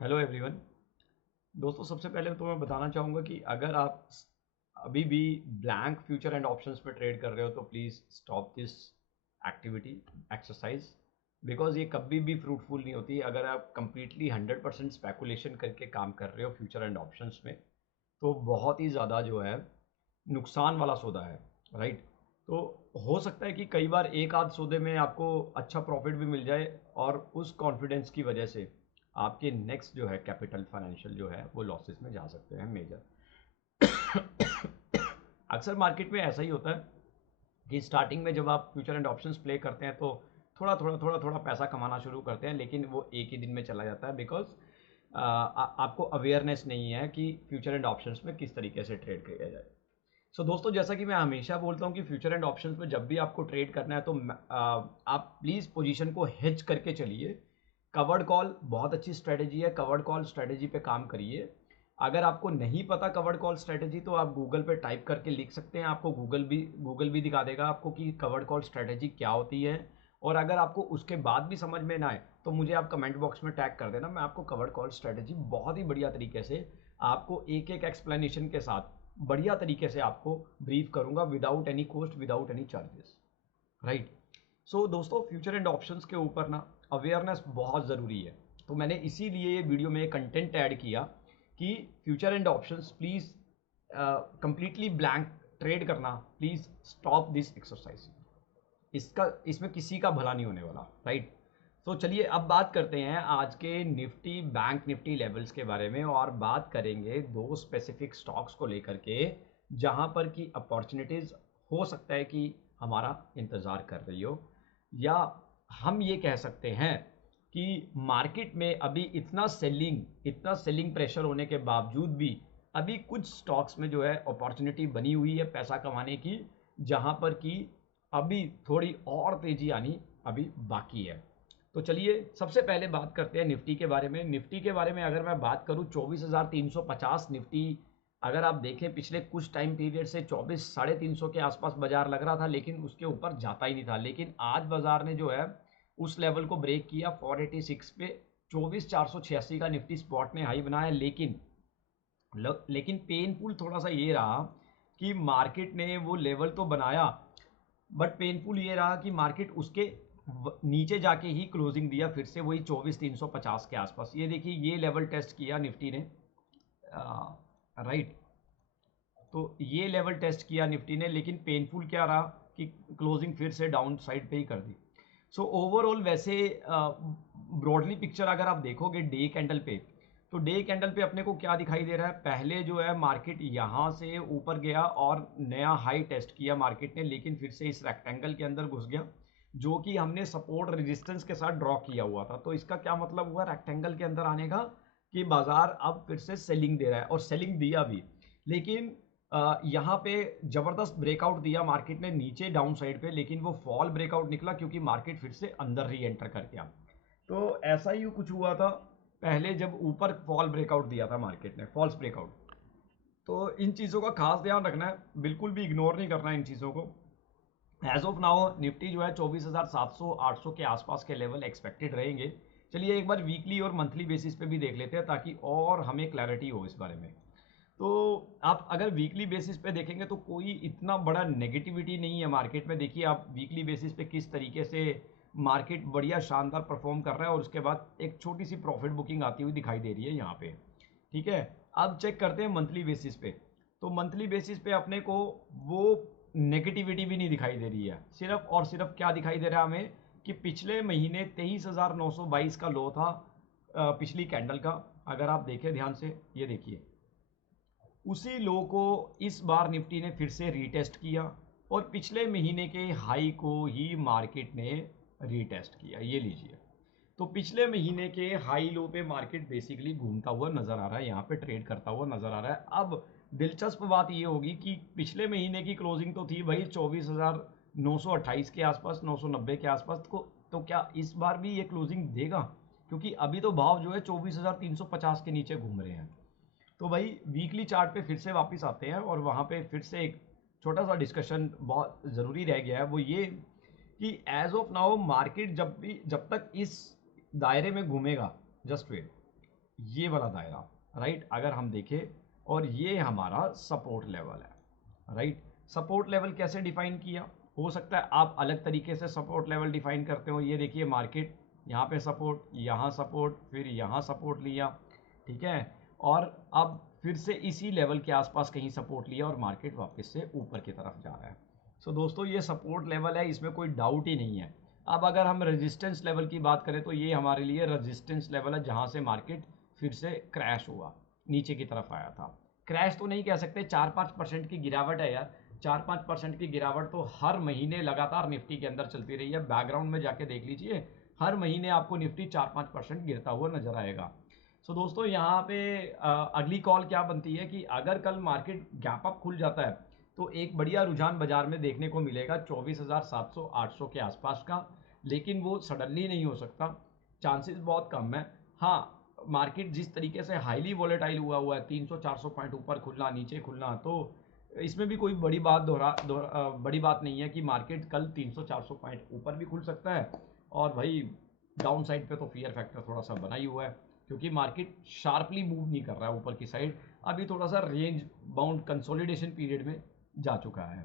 Hello everyone. दोस्तों, सबसे पहले तो मैं बताना चाहूँगा कि अगर आप अभी भी ब्लैंक फ्यूचर एंड ऑप्शंस पे ट्रेड कर रहे हो तो please stop this activity exercise, because ये कभी भी फ्रूटफुल नहीं होती। अगर आप कंप्लीटली 100% स्पेकुलेशन करके काम कर रहे हो फ्यूचर एंड ऑप्शंस में तो बहुत ही ज़्यादा जो है नुकसान वाला सौदा है, राइट। तो हो सकता है कि कई बार एक आध सौदे में आपको अच्छा प्रॉफिट भी मिल जाए और उस कॉन्फिडेंस की वजह से आपके नेक्स्ट जो है कैपिटल फाइनेंशियल जो है वो लॉसेस में जा सकते हैं मेजर। अक्सर मार्केट में ऐसा ही होता है कि स्टार्टिंग में जब आप फ्यूचर एंड ऑप्शंस प्ले करते हैं तो थोड़ा थोड़ा पैसा कमाना शुरू करते हैं, लेकिन वो एक ही दिन में चला जाता है बिकॉज आपको अवेयरनेस नहीं है कि फ्यूचर एंड ऑप्शंस में किस तरीके से ट्रेड किया जाए। दोस्तों, जैसा कि मैं हमेशा बोलता हूँ कि फ्यूचर एंड ऑप्शंस में जब भी आपको ट्रेड करना है तो आप प्लीज़ पोजीशन को हेज करके चलिए। कवर्ड कॉल बहुत अच्छी स्ट्रेटेजी है, कवर्ड कॉल स्ट्रेटेजी पे काम करिए। अगर आपको नहीं पता कवर्ड कॉल स्ट्रेटेजी तो आप गूगल पे टाइप करके लिख सकते हैं, आपको गूगल भी दिखा देगा आपको कि कवर्ड कॉल स्ट्रेटेजी क्या होती है। और अगर आपको उसके बाद भी समझ में ना आए तो मुझे आप कमेंट बॉक्स में टैग कर देना, मैं आपको कवर्ड कॉल स्ट्रेटेजी बहुत ही बढ़िया तरीके से आपको एक एक एक्सप्लेनेशन के साथ बढ़िया तरीके से आपको ब्रीफ करूंगा without any cost, without any charges, right. दोस्तों, फ्यूचर एंड ऑप्शंस के ऊपर ना अवेयरनेस बहुत ज़रूरी है। तो मैंने इसीलिए ये वीडियो में कंटेंट ऐड किया कि future and options please completely blank trade करना, प्लीज़ स्टॉप दिस एक्सरसाइज। इसमें किसी का भला नहीं होने वाला, राइट। तो चलिए अब बात करते हैं आज के निफ्टी बैंक निफ्टी लेवल्स के बारे में और बात करेंगे दो स्पेसिफिक स्टॉक्स को लेकर के जहां पर की अपॉर्चुनिटीज हो सकता है कि हमारा इंतज़ार कर रही हो, या हम ये कह सकते हैं कि मार्केट में अभी इतना सेलिंग प्रेशर होने के बावजूद भी अभी कुछ स्टॉक्स में जो है अपॉर्चुनिटी बनी हुई है पैसा कमाने की, जहां पर कि अभी थोड़ी और तेजी आनी अभी बाकी है। तो चलिए सबसे पहले बात करते हैं निफ्टी के बारे में। निफ्टी के बारे में अगर मैं बात करूं 24,350 निफ्टी, अगर आप देखें पिछले कुछ टाइम पीरियड से 24,350 के आसपास बाजार लग रहा था, लेकिन उसके ऊपर जाता ही नहीं था। लेकिन आज बाजार ने जो है उस लेवल को ब्रेक किया 486 पे, 24,486 का निफ्टी स्पॉट ने हाई बनाया। लेकिन पेनफुल थोड़ा सा ये रहा कि मार्केट ने वो लेवल तो बनाया, बट पेनफुल ये रहा कि मार्केट उसके नीचे जाके ही क्लोजिंग दिया, फिर से वही 24,350 के आसपास। ये देखिए ये लेवल टेस्ट किया निफ्टी ने, राइट। तो ये लेवल टेस्ट किया निफ्टी ने, लेकिन पेनफुल क्या रहा कि क्लोजिंग फिर से डाउन साइड पे ही कर दी। ओवरऑल वैसे ब्रॉडली पिक्चर अगर आप देखोगे डे कैंडल पे, तो डे कैंडल पे अपने को क्या दिखाई दे रहा है, पहले जो है मार्केट यहाँ से ऊपर गया और नया हाई टेस्ट किया मार्केट ने, लेकिन फिर से इस रेक्टेंगल के अंदर घुस गया जो कि हमने सपोर्ट रेजिस्टेंस के साथ ड्रॉ किया हुआ था। तो इसका क्या मतलब हुआ रेक्टेंगल के अंदर आने का, कि बाजार अब फिर से सेलिंग दे रहा है और सेलिंग दिया भी। लेकिन यहाँ पे जबरदस्त ब्रेकआउट दिया मार्केट ने नीचे डाउन साइड पे, लेकिन वो फॉल ब्रेकआउट निकला क्योंकि मार्केट फिर से अंदर री एंटर कर गया। तो ऐसा ही कुछ हुआ था पहले जब ऊपर फॉल ब्रेकआउट दिया था मार्केट ने, फॉल्स ब्रेकआउट। तो इन चीज़ों का खास ध्यान रखना है, बिल्कुल भी इग्नोर नहीं करना है इन चीज़ों को। एज ऑफ नाउ निफ्टी जो है 24,700 800 के आसपास के लेवल एक्सपेक्टेड रहेंगे। चलिए एक बार वीकली और मंथली बेसिस पे भी देख लेते हैं ताकि और हमें क्लैरिटी हो इस बारे में। तो आप अगर वीकली बेसिस पे देखेंगे तो कोई इतना बड़ा नेगेटिविटी नहीं है मार्केट में। देखिए आप वीकली बेसिस पे किस तरीके से मार्केट बढ़िया शानदार परफॉर्म कर रहा है और उसके बाद एक छोटी सी प्रॉफिट बुकिंग आती हुई दिखाई दे रही है यहाँ पे, ठीक है। अब चेक करते हैं मंथली बेसिस पे। तो मंथली बेसिस पे अपने को वो नेगेटिविटी भी नहीं दिखाई दे रही है, सिर्फ और सिर्फ क्या दिखाई दे रहा है हमें कि पिछले महीने 23,922 का लो था पिछली कैंडल का। अगर आप देखें ध्यान से, ये देखिए उसी लो को इस बार निफ्टी ने फिर से रीटेस्ट किया और पिछले महीने के हाई को ही मार्केट ने रीटेस्ट किया। ये लीजिए, तो पिछले महीने के हाई लो पे मार्केट बेसिकली घूमता हुआ नजर आ रहा है, यहाँ पे ट्रेड करता हुआ नजर आ रहा है। अब दिलचस्प बात ये होगी कि पिछले महीने की क्लोजिंग तो थी भाई 24,928 के आसपास, 990 के आसपास को। तो क्या इस बार भी ये क्लोजिंग देगा, क्योंकि अभी तो भाव जो है 24,350 के नीचे घूम रहे हैं। तो भाई वीकली चार्ट पे फिर से वापस आते हैं और वहाँ पे फिर से एक छोटा सा डिस्कशन बहुत ज़रूरी रह गया है, वो ये कि एज ऑफ नाउ मार्केट जब तक इस दायरे में घूमेगा, जस्ट वेट, ये वाला दायरा, राइट, अगर हम देखें, और ये हमारा सपोर्ट लेवल है, राइट। सपोर्ट लेवल कैसे डिफाइन किया, हो सकता है आप अलग तरीके से सपोर्ट लेवल डिफाइन करते हो। ये देखिए मार्केट यहाँ पे सपोर्ट, यहाँ सपोर्ट, फिर यहाँ सपोर्ट लिया, ठीक है, और अब फिर से इसी लेवल के आसपास कहीं सपोर्ट लिया और मार्केट वापस से ऊपर की तरफ जा रहा है। सो दोस्तों ये सपोर्ट लेवल है, इसमें कोई डाउट ही नहीं है। अब अगर हम रेजिस्टेंस लेवल की बात करें तो ये हमारे लिए रेजिस्टेंस लेवल है, जहाँ से मार्केट फिर से क्रैश हुआ, नीचे की तरफ आया था। क्रैश तो नहीं कह सकते, 4-5% की गिरावट है यार। 4-5% की गिरावट तो हर महीने लगातार निफ्टी के अंदर चलती रही है। बैकग्राउंड में जाके देख लीजिए, हर महीने आपको निफ्टी 4-5% गिरता हुआ नजर आएगा। सो दोस्तों यहाँ पे अगली कॉल क्या बनती है कि अगर कल मार्केट गैप अप खुल जाता है तो एक बढ़िया रुझान बाजार में देखने को मिलेगा 24,700-800 के आसपास का, लेकिन वो सडनली नहीं हो सकता, चांसेस बहुत कम है। हाँ, मार्केट जिस तरीके से हाईली वॉलेटाइल हुआ है, 300-400 पॉइंट ऊपर खुलना नीचे खुलना, तो इसमें भी कोई बड़ी बात नहीं है कि मार्केट कल 300-400 पॉइंट ऊपर भी खुल सकता है। और भाई डाउन साइड पे तो फियर फैक्टर थोड़ा सा बना ही हुआ है, क्योंकि मार्केट शार्पली मूव नहीं कर रहा है ऊपर की साइड, अभी थोड़ा सा रेंज बाउंड कंसोलिडेशन पीरियड में जा चुका है।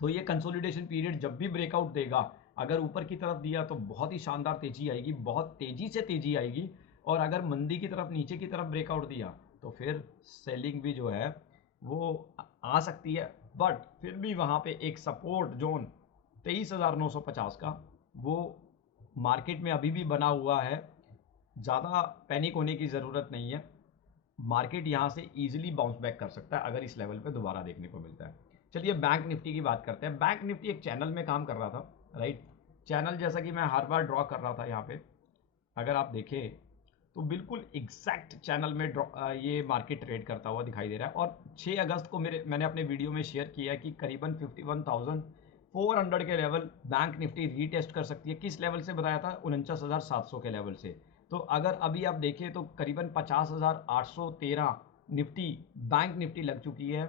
तो ये कंसोलिडेशन पीरियड जब भी ब्रेकआउट देगा, अगर ऊपर की तरफ दिया तो बहुत ही शानदार तेजी आएगी, बहुत तेजी से तेजी आएगी, और अगर मंदी की तरफ नीचे की तरफ ब्रेकआउट दिया तो फिर सेलिंग भी जो है वो आ सकती है। बट फिर भी वहाँ पे एक सपोर्ट जोन 23,950 का वो मार्केट में अभी भी बना हुआ है। ज़्यादा पैनिक होने की ज़रूरत नहीं है, मार्केट यहाँ से इजीली बाउंस बैक कर सकता है अगर इस लेवल पे दोबारा देखने को मिलता है। चलिए बैंक निफ्टी की बात करते हैं। बैंक निफ्टी एक चैनल में काम कर रहा था, राइट। चैनल जैसा कि मैं हर बार ड्रॉ कर रहा था यहाँ पे, अगर आप देखें तो बिल्कुल एग्जैक्ट चैनल में ये मार्केट ट्रेड करता हुआ दिखाई दे रहा है। और 6 अगस्त को मैंने अपने वीडियो में शेयर किया है कि करीबन 51,400 के लेवल बैंक निफ्टी रीटेस्ट कर सकती है। किस लेवल से बताया था, 49,700 के लेवल से। तो अगर अभी आप देखें तो करीबन 50,813 निफ्टी बैंक निफ्टी लग चुकी है।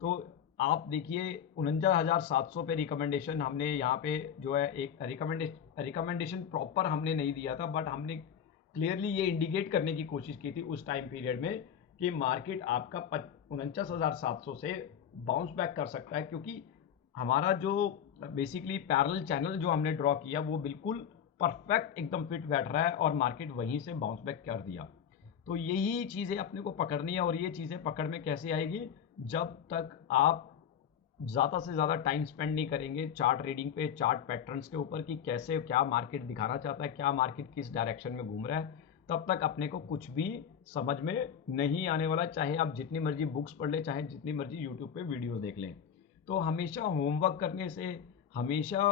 तो आप देखिए 49,700 पे रिकमेंडेशन हमने यहाँ पे जो है एक रिकमेंडेशन प्रॉपर हमने नहीं दिया था, बट हमने क्लियरली ये इंडिकेट करने की कोशिश की थी उस टाइम पीरियड में कि मार्केट आपका 49,700 से बाउंस बैक कर सकता है, क्योंकि हमारा जो बेसिकली पैरेलल चैनल जो हमने ड्रॉ किया वो बिल्कुल परफेक्ट एकदम फिट बैठ रहा है और मार्केट वहीं से बाउंस बैक कर दिया। तो यही चीज़ें अपने को पकड़नी है, और ये चीज़ें पकड़ में कैसे आएगी, जब तक आप ज़्यादा से ज़्यादा टाइम स्पेंड नहीं करेंगे चार्ट रीडिंग पे, चार्ट पैटर्न्स के ऊपर कि कैसे क्या मार्केट दिखाना चाहता है, क्या मार्केट किस डायरेक्शन में घूम रहा है, तब तक अपने को कुछ भी समझ में नहीं आने वाला। चाहे आप जितनी मर्जी बुक्स पढ़ लें, चाहे जितनी मर्जी यूट्यूब पे वीडियोस देख लें। तो हमेशा होमवर्क करने से, हमेशा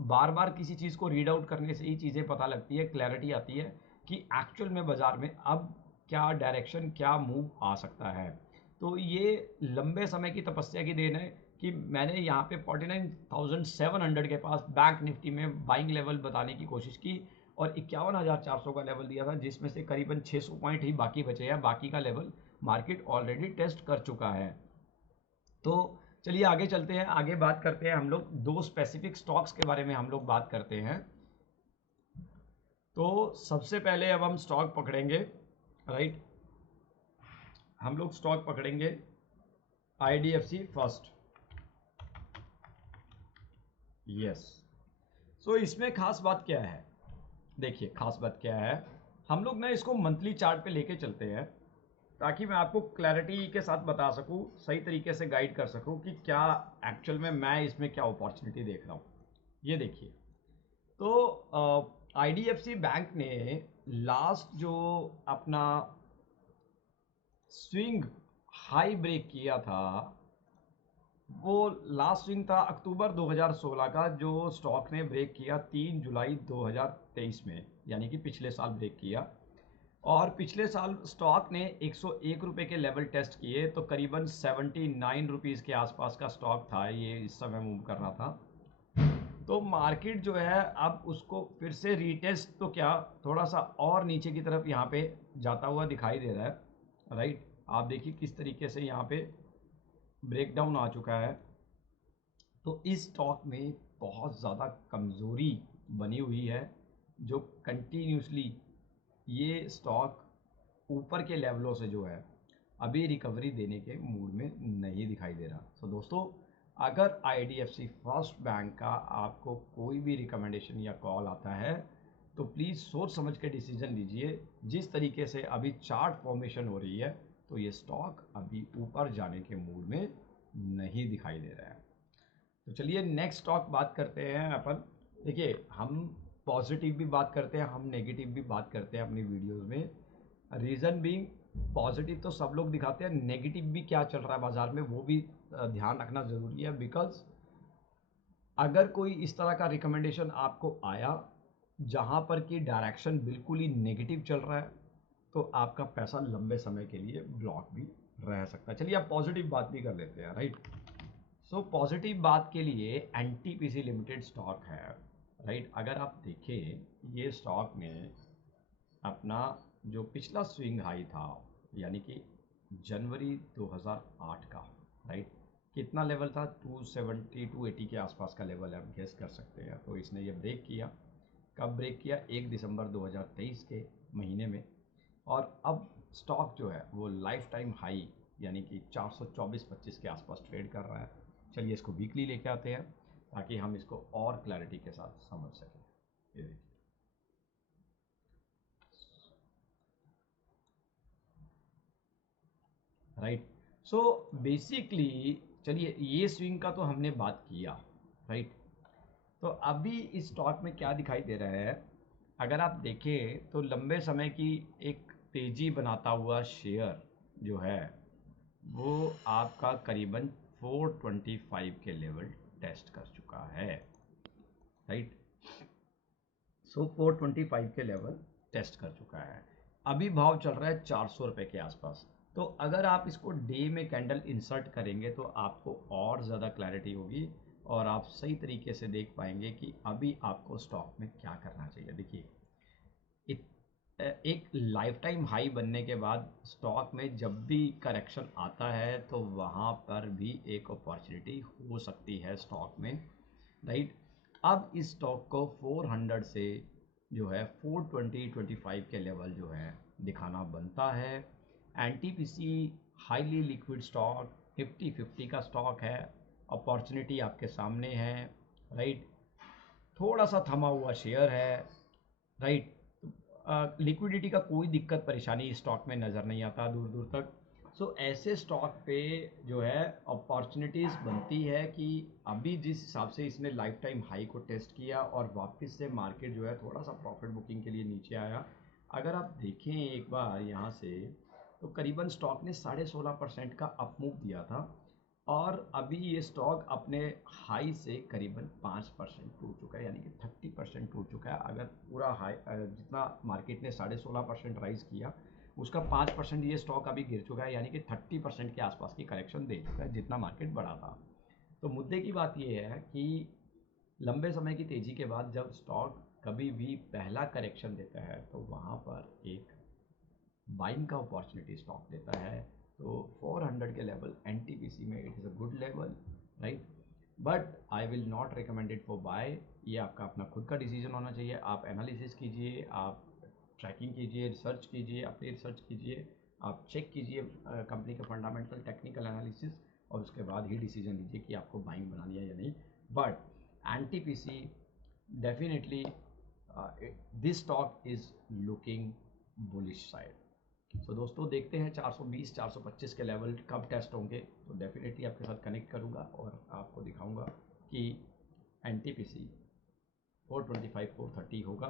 बार बार किसी चीज़ को रीड आउट करने से ही चीज़ें पता लगती है, क्लैरिटी आती है कि एक्चुअल में बाज़ार में अब क्या डायरेक्शन, क्या मूव आ सकता है। तो ये लंबे समय की तपस्या की देन है कि मैंने यहाँ पे 49,700 के पास बैंक निफ्टी में बाइंग लेवल बताने की कोशिश की, और 51,400 का लेवल दिया था, जिसमें से करीबन 600 पॉइंट ही बाकी बचे हैं। बाकी का लेवल मार्केट ऑलरेडी टेस्ट कर चुका है। तो चलिए आगे चलते हैं, आगे बात करते हैं हम लोग दो स्पेसिफिक स्टॉक्स के बारे में हम लोग बात करते हैं। तो सबसे पहले अब हम स्टॉक पकड़ेंगे, राइट, हम लोग स्टॉक पकड़ेंगे IDFC फर्स्ट। यस। सो इसमें खास बात क्या है, देखिए खास बात क्या है, हम लोग ना इसको मंथली चार्ट पे लेके चलते हैं ताकि मैं आपको क्लैरिटी के साथ बता सकूं, सही तरीके से गाइड कर सकूं कि क्या एक्चुअल में मैं इसमें क्या अपॉर्चुनिटी देख रहा हूं। ये देखिए, तो IDFC बैंक ने लास्ट जो अपना स्विंग हाई ब्रेक किया था, वो लास्ट स्विंग था अक्टूबर 2016 का, जो स्टॉक ने ब्रेक किया 3 जुलाई 2023 में, यानी कि पिछले साल ब्रेक किया। और पिछले साल स्टॉक ने 101 रुपये के लेवल टेस्ट किए, तो करीबन 79 रुपीज़ के आसपास का स्टॉक था, ये इस समय मूव कर रहा था। तो मार्केट जो है अब उसको फिर से रीटेस्ट तो क्या, थोड़ा सा और नीचे की तरफ यहाँ पे जाता हुआ दिखाई दे रहा है, राइट। आप देखिए किस तरीके से यहाँ पे ब्रेकडाउन आ चुका है। तो इस स्टॉक में बहुत ज़्यादा कमज़ोरी बनी हुई है, जो कंटिन्यूसली ये स्टॉक ऊपर के लेवलों से जो है अभी रिकवरी देने के मूड में नहीं दिखाई दे रहा। सो दोस्तों, अगर IDFC फर्स्ट बैंक का आपको कोई भी रिकमेंडेशन या कॉल आता है तो प्लीज़ सोच समझ के डिसीजन लीजिए। जिस तरीके से अभी चार्ट फॉर्मेशन हो रही है तो ये स्टॉक अभी ऊपर जाने के मूड में नहीं दिखाई दे रहा है। तो चलिए नेक्स्ट स्टॉक बात करते हैं अपन। देखिए, हम पॉजिटिव भी बात करते हैं, हम नेगेटिव भी बात करते हैं अपनी वीडियोस में। रीज़न बीइंग, पॉजिटिव तो सब लोग दिखाते हैं, नेगेटिव भी क्या चल रहा है बाजार में वो भी ध्यान रखना ज़रूरी है। बिकॉज अगर कोई इस तरह का रिकमेंडेशन आपको आया जहाँ पर कि डायरेक्शन बिल्कुल ही नेगेटिव चल रहा है तो आपका पैसा लंबे समय के लिए ब्लॉक भी रह सकता है। चलिए अब पॉजिटिव बात भी कर लेते हैं, राइट। सो पॉजिटिव बात के लिए NTPC लिमिटेड स्टॉक है, राइट। अगर आप देखें ये स्टॉक ने अपना जो पिछला स्विंग हाई था यानी कि जनवरी 2008 का, राइट, कितना लेवल था, 270 280 के आसपास का लेवल है, आप गेस कर सकते हैं। तो इसने ये ब्रेक किया। कब ब्रेक किया? 1 दिसंबर 2023 के महीने में। और अब स्टॉक जो है वो लाइफ टाइम हाई यानी कि 424.25 के आसपास ट्रेड कर रहा है। चलिए इसको वीकली लेके आते हैं ताकि हम इसको और क्लैरिटी के साथ समझ सकें। ये देखिए, राइट। सो बेसिकली चलिए ये स्विंग का तो हमने बात किया, राइट। तो अभी इस स्टॉक में क्या दिखाई दे रहा है, अगर आप देखें तो लंबे समय की एक तेजी बनाता हुआ शेयर जो है वो आपका करीबन 425 के लेवल टेस्ट कर चुका है, राइट। सो 425 के लेवल टेस्ट कर चुका है। अभी भाव चल रहा है 400 रुपये के आसपास। तो अगर आप इसको डे में कैंडल इंसर्ट करेंगे तो आपको और ज़्यादा क्लैरिटी होगी और आप सही तरीके से देख पाएंगे कि अभी आपको स्टॉक में क्या करना चाहिए। देखिए, एक लाइफ टाइम हाई बनने के बाद स्टॉक में जब भी करेक्शन आता है तो वहाँ पर भी एक अपॉर्चुनिटी हो सकती है स्टॉक में, राइट। अब इस स्टॉक को 400 से जो है 420-25 के लेवल जो है दिखाना बनता है। NTPC हाईली लिक्विड स्टॉक, 50-50 का स्टॉक है, अपॉर्चुनिटी आपके सामने है, राइट। थोड़ा सा थमा हुआ शेयर है, राइट। लिक्विडिटी का कोई दिक्कत परेशानी इस स्टॉक में नज़र नहीं आता दूर दूर तक। सो ऐसे स्टॉक पे जो है अपॉर्चुनिटीज़ बनती है कि अभी जिस हिसाब से इसने लाइफ टाइम हाई को टेस्ट किया और वापस से मार्केट जो है थोड़ा सा प्रॉफिट बुकिंग के लिए नीचे आया। अगर आप देखें एक बार यहाँ से तो करीबन स्टॉक ने 16.5% का अप मूव दिया था और अभी ये स्टॉक अपने हाई से करीबन 5% टूट चुका है यानी कि 30% टूट चुका है। अगर पूरा हाई जितना मार्केट ने 16.5% राइज किया उसका 5% ये स्टॉक अभी गिर चुका है यानी कि 30% के आसपास की करेक्शन दे चुका है जितना मार्केट बढ़ा था। तो मुद्दे की बात ये है कि लंबे समय की तेज़ी के बाद जब स्टॉक कभी भी पहला करेक्शन देता है तो वहाँ पर एक बाइंग का अपॉर्चुनिटी स्टॉक देता है। तो 400 के लेवल NTPC में it is a good level, right. But I will not recommend it for buy. ये आपका अपना खुद का डिसीजन होना चाहिए। आप एनालिसिस कीजिए, आप ट्रैकिंग कीजिए, रिसर्च कीजिए, अपनी रिसर्च कीजिए, आप चेक कीजिए कंपनी का फंडामेंटल टेक्निकल एनालिसिस और उसके बाद ही डिसीजन लीजिए कि आपको बाइंग बनानी है या नहीं। But NTPC definitely this stock is looking bullish side. So दोस्तों देखते हैं 420 425 के लेवल कब टेस्ट होंगे। तो डेफिनेटली आपके साथ कनेक्ट करूंगा और आपको दिखाऊंगा कि NTPC 425 430 होगा।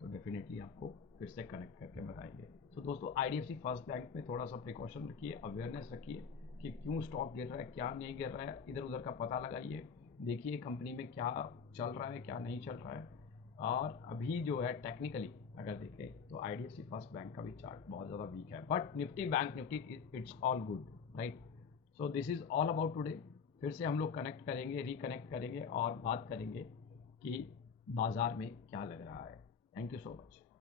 तो डेफिनेटली आपको फिर से कनेक्ट करके बताएंगे। सो दोस्तों IDFC फर्स्ट बैंक में थोड़ा सा प्रिकॉशन रखिए, अवेयरनेस रखिए कि क्यों स्टॉक गिर रहा है, क्या नहीं गिर रहा है, इधर उधर का पता लगाइए, देखिए कंपनी में क्या चल रहा है क्या नहीं चल रहा है। और अभी जो है टेक्निकली अगर देखें तो IDFC फर्स्ट बैंक का भी चार्ट बहुत ज़्यादा वीक है but Nifty bank Nifty it's all good, right. So this is all about today. फिर से हम लोग कनेक्ट करेंगे, रिकनेक्ट करेंगे और बात करेंगे कि बाज़ार में क्या लग रहा है। Thank you so much.